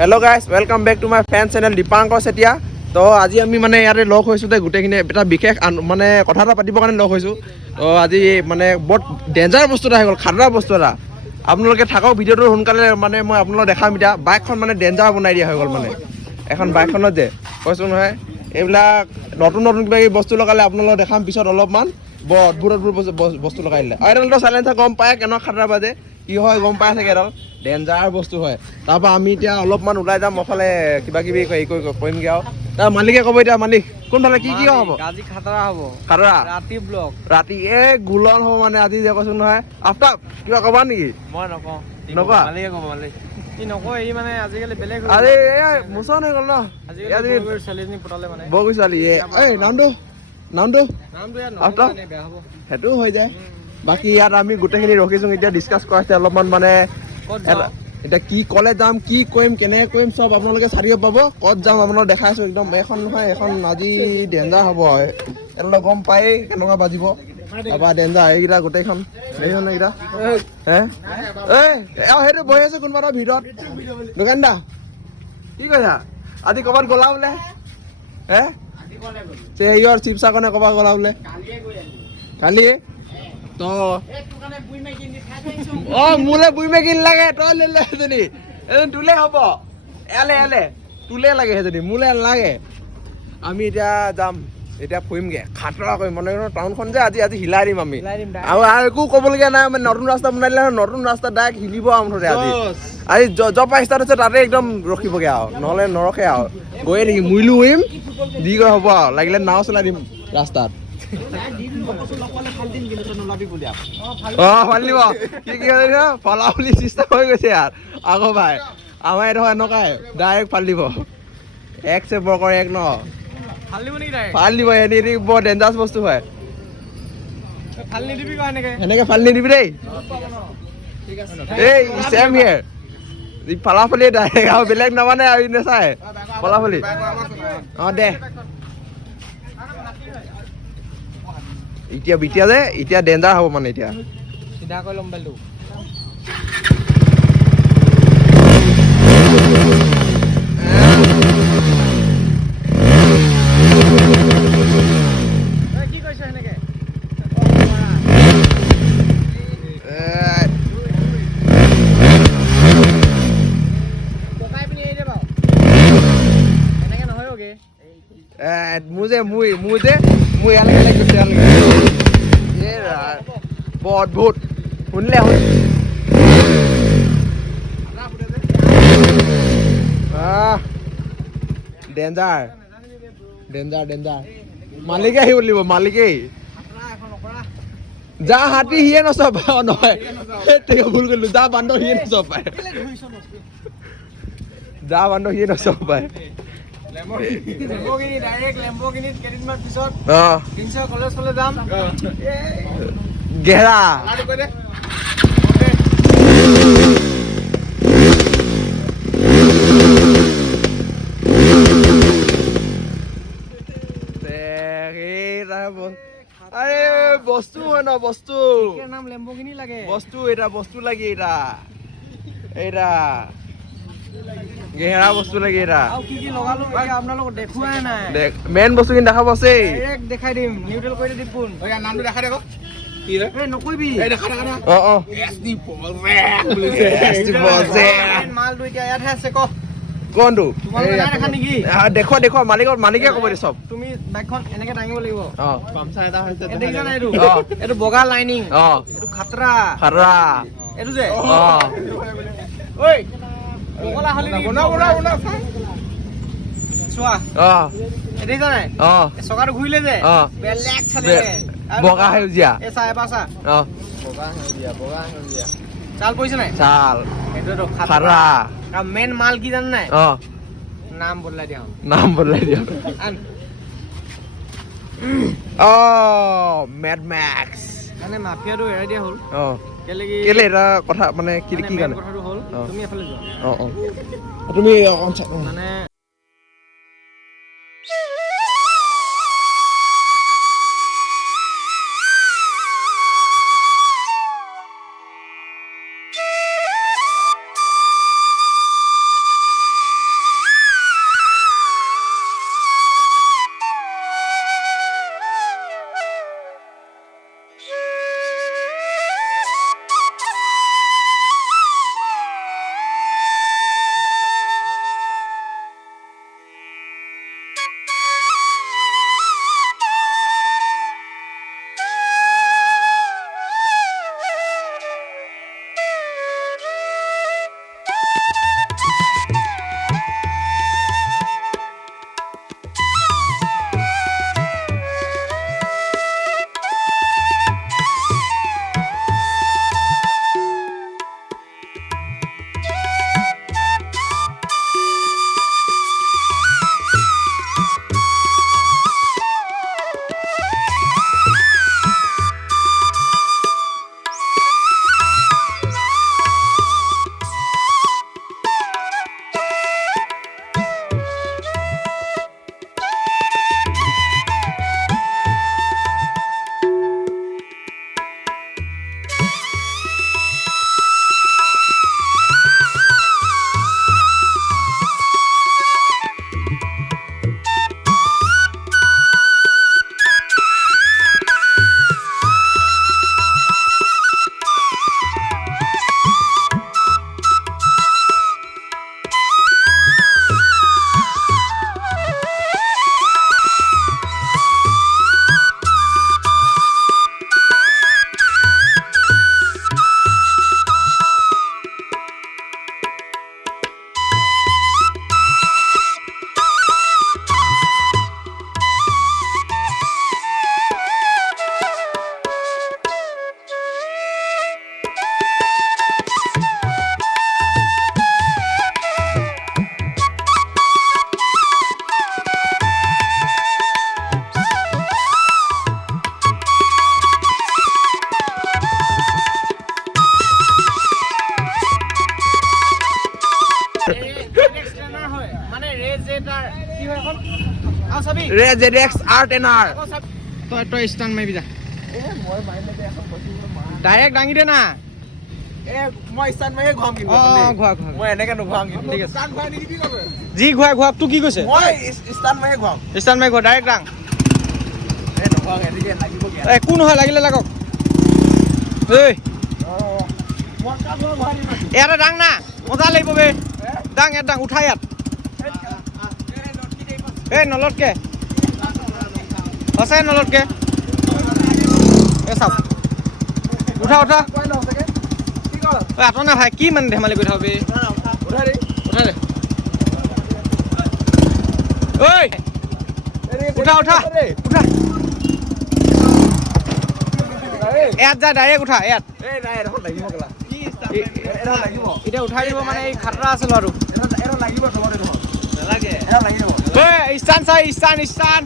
Hello' guys welcome back to my fan channel Dipankar Chetia. তো আজি আমি মানে ইয়াতে লগ হৈছোঁ গোটেইখিনি এটা বিশেষ মানে কথা এটা পাতিবৰ কাৰণে লগ হৈছোঁ। তো আজি মানে বৰ ডেঞ্জাৰ বস্তু এটা হৈ গ'ল, খাতৰা বস্তু এটা। আপোনালোকে থাকক ভিডিঅ'টো সোনকালে, মানে মই আপোনালোকক দেখাম এতিয়া। বাইকখন মানে ডেঞ্জাৰ বনাই দিয়া হৈ গ'ল। মানে এখন বাইকখনত যে কৈছোঁ নহয়, এইবিলাক নতুন কিবা কিবি বস্তু লগালে আপোনালোকক দেখাম পিছত অলপমান। বৰ অদ্ভুত বস্তু লগাই দিলে। আৰু এডালটো চাইলেঞ্চাৰ গম পায় কেনেকুৱা খাতৰা বাজে, কি হয় গম পাই থাকে, এডাল ডেঞ্জাৰ বস্তু হয়। তাৰপৰা আমি এতিয়া অলপমান ওলাই যাম, অফালে কিবা কিবি কৰিমগৈ আৰু। তাৰ মালিকে ক'ব এতিয়া, মালিক কোনফালে কি হ'ব? আজি খাতৰা হ'ব, খাতৰা ৰাতি ব্লক, ৰাতি গোলন হ'ব মানে আজি যে কৈছোঁ নহয়। আফতাব কিবা ক'বা নেকি? মই নকওঁ, নকোৱা? মালিকে ক'ব, মালিক কি নকওঁ। এই মানে আজিকালি বেলেগ হৈ আৰে মোচন হৈ গ'ল ন আজিকালি ছোৱালীজনী পতালে মানে বগী ছোৱালী। নামটো ইয়াত আফতাব বেয়া হ'ব, সেইটোও হৈ যায়। বাকী ইয়াত আমি গোটেইখিনি ৰখিছোঁ, এতিয়া ডিছকাছ কৰাইছে অলপমান। মানে ক'ত যাওঁ এতিয়া কি ক'লে যাম, কি কৰিম, কেনেকৈ কৰিম, চব আপোনালোকে চাই পাব। ক'ত যাম আপোনালোকক দেখাইছোঁ একদম। এখন নহয় এখন আজি ডেঞ্জাৰ হ'ব। এইটো গম পায়েই কেনেকুৱা বাজিব। তাৰপৰা ডেঞ্জাৰ এইকেইটা গোটেইখন এইকেইটা সেইটো বহি আছে কোনোবা এটা ভিতৰত। দোকান দা কি কৈছা? আজি ক'ৰবাত গ'লা বোলে? শিৱসাগৰনে ক'ৰবাত গ'লা বোলে কালিয়ে? তো মোলে বুই মেকিন লাগে, তই লৈ লে সেইজনী। এজনী তোলে হ'ব, তোলে লাগে সেইজনী, মোলে নালাগে। আমি এতিয়া যাম, এতিয়া ফুৰিমগৈ, খাতৰা কৰিম। মানে টাউনখন যে আজি হিলাই দিম আমি। আৰু একো ক'বলগীয়া নাই। মানে নতুন ৰাস্তা বনাই দিলে, নতুন ৰাস্তা ডাইৰেক্ট হিলিব আৰু মুঠতে। আজি য'ৰ পৰা ষ্টাৰ্ট হৈছে তাতে একদম ৰখিবগৈ আৰু, নহ'লে নৰখে আৰু। গৈয়ে থাকিম, মুইলো উৰিম, যি কয় হ'ব আৰু। লাগিলে নাও চলাই দিম ৰাস্তাত। ফালিব কি ফলা ফুলি চিষ্টেম হৈ গৈছে ইয়াত। আকৌ ভাই আমাৰ এইডোখৰ এনেকুৱাই, ডাইৰেক্ট ফালি দিব। এক চে বৰকৰ এক ন ফাল দিব। এনে বৰ ডেঞ্জাৰাছ বস্তু হয়। সেনেকে ফালি নিদিবি দেই। এই চেম হিয়েৰ ফালাফালি ডাইৰেক্ট, আৰু বেলেগ নামানে আৰু নেচাই ফলাফলি। দে এতিয়া ডেঞ্জাৰ হ'ব মানে। এতিয়া চিধা কৰি ল'ম বাইলটো। কি কৈছে সেনেকে? পকাই পিনি এৰি দে বাৰু, এনেকে নহয় অকে। মোৰ ইয়ালৈকে গৈছে, বৰ অদ্ভুত। শুনিলে ডেঞ্জাৰ মালিকে আহিব লাগিব, মালিকেই। যা হাতী সিয়ে নচব নহয়, ভুল কৰিলো। যা বান্দৰ সিয়ে নচব পায়, যা বান্দৰ সিয়ে নচব পায়। কলেজ যাম গেহৰা আৰে বস্তু হয় ন, বস্তু নাম লেম্বৰগিনি লাগে, বস্তু লাগে এইটা গেহৰা বস্তু লাগে। এটা কি কি লগালো আপোনালোকক দেখুৱাই নাই। মেইন বস্তু খিনি দেখাব আছে, দেখাই দিম। নিউট্ৰেল কৰি দিম। কোন নামটো দেখাই দে, নকৰিবি। মালটো এতিয়া ইয়াতহে আছে। ক কোনটো দেখুৱা মালিকে ক'ব দে চব। তুমি বাইকখন এনেকে দাঙিব লাগিব। এইটো বগা লাইনিং, এইটো খাতৰা। এইটো যে চকাটো ঘূৰিলে যে বেলেগ বগা সেউজীয়া চাল পৰিছে নাই? চাল এইটোতো খাতৰা। মেইন মাল কি জানে নাই? নাম বদলাই দিয়া মেড মেক্স মানে মাফিয়াটো এৰাই দিয়া হ'ল। কেলে এটা কথা মানে কি কাৰণে কথাটো হ'ল, তুমি এফালে যোৱা। তুমি মানে ৰে জেড এক্স R10R তই ষ্টান মাৰিবি যা ডাইৰেক্ট দাঙি দে না মই ষ্টাৰ্ট মাৰিয়ে ঘূৰাম কিন্তু ঘূৰা মই এনেকে নুঘূৰাম কিন্তু ঠিক আছে ষ্টাৰ্ট ঘূৰাই নিদিবি কবে যি ঘূৰা তোক কি কৈছে মই ষ্টাৰ্ট মাৰিয়ে ঘূৰাম ষ্টান মাৰি ঘূৰা ডাইৰেক্ট দাং এই নঘূৰাম এনেকে লাগিব কি একো নহয় লাগিলে লাগক এই মই কাম ঘূৰাই দিম ইয়াতে দাং না মজা লাগিব বে দাং ইয়াত দাং উঠা ইয়াত এই নলতকে সঁচাই নলতকে এই চাওক উঠা উঠা আঁতৰ না ভাই কি মানে ধেমালি কৰি থাকবি উঠা দে ঐ উঠা উঠা উঠা ইয়াত যা ডাইৰেক্ট উঠা ইয়াত এতিয়া উঠাই দিব মানে এই খাতৰা আছিল আৰু ষ্টান চাই ষ্টান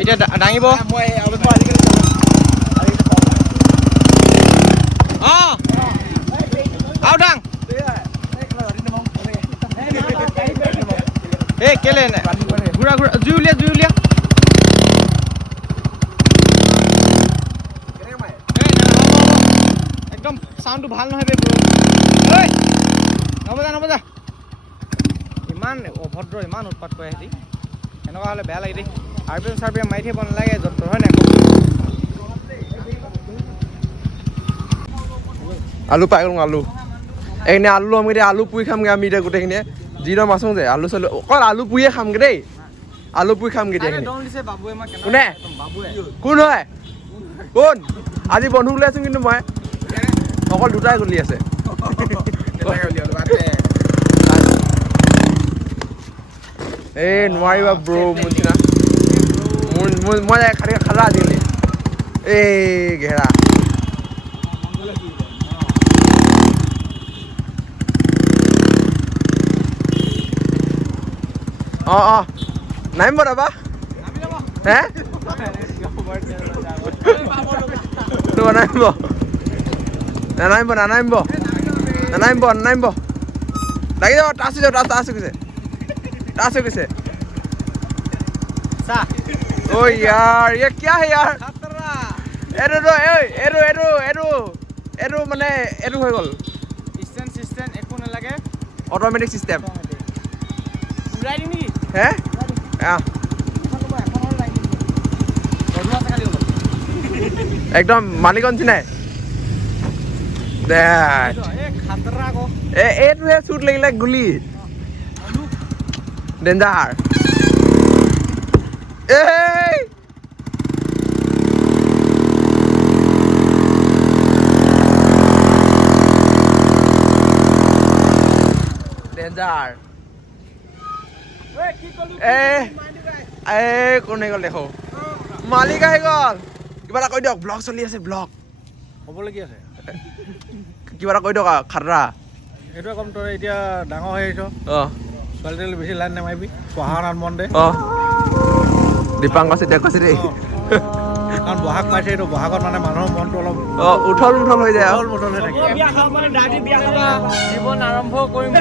এতিয়া দাঙিব আৰু দাং এই কেলে ঘূৰা জুই উলিয়া একদম চাউণ্ডটো ভাল নহয় বে নবজা ইমান অভদ্ৰ ইমান উৎপাত কৰে সিহঁতি এনেকুৱা হ'লে বেয়া লাগে দেই RPM মাৰি থাকিব নালাগে য'ত হয় নাই আলু পাই গ'লো আলু এইখিনি আলু ল'মগৈ দেই আলু পুৰি খামগৈ আমি এতিয়া গোটেইখিনিয়ে যি দম আছোঁ যে আলু চালু অকল আলু পুৰিয়ে খামগৈ দেই আলু পুৰি খামগৈ এতিয়া কোনে কোন হয় কোন আজি বন্ধু ওলাই আছোঁ কিন্তু মই অকল দুটাই গলি আছে এই নোৱাৰিবা ব্ৰ' মোৰ নিচিনা মই খালা আজিকালি এই ঘেৰা অঁ নামিব দাবা হে নানামিব লাগি যাব টাচ হৈ যাব টাচ হৈ গৈছে ओ यार ये क्या है यार एरो মানে এটো হৈ গল সিস্টেম একো নালাগে অটোমেটিক সিস্টেম উলাই দিম নেকি হে একদম মালিকন চিনাই দ্যাট খাতৰা কো এইটোহে শুট লাগিলে গুলি ডেঞ্জাৰ এই ডেঞ্জাৰ কোনে গ'ল দেখো মালিক আহি গ'ল কিবা এটা কৈ দিয়ক ব্লগ চলি আছে ব্লগ হ'বলগীয়া আছে কিবা এটা কৈ দিয়ক খাতৰা এইটোৱে কম তই এতিয়া ডাঙৰ হৈ আহিছ অঁ ছোৱালীটোলৈ বেছি লাইন নামাৰিবি পঢ়া শুনাত মন দে অঁ দীপাংকৰ চেতিয়া কৈছে দেই কাৰণ বহাগ পাইছে এইটো বহাগত মানে মানুহৰ মনটো অলপ অঁ উঠল হৈ যায় মুঠল হৈ থাকে জীৱন আৰম্ভ কৰিম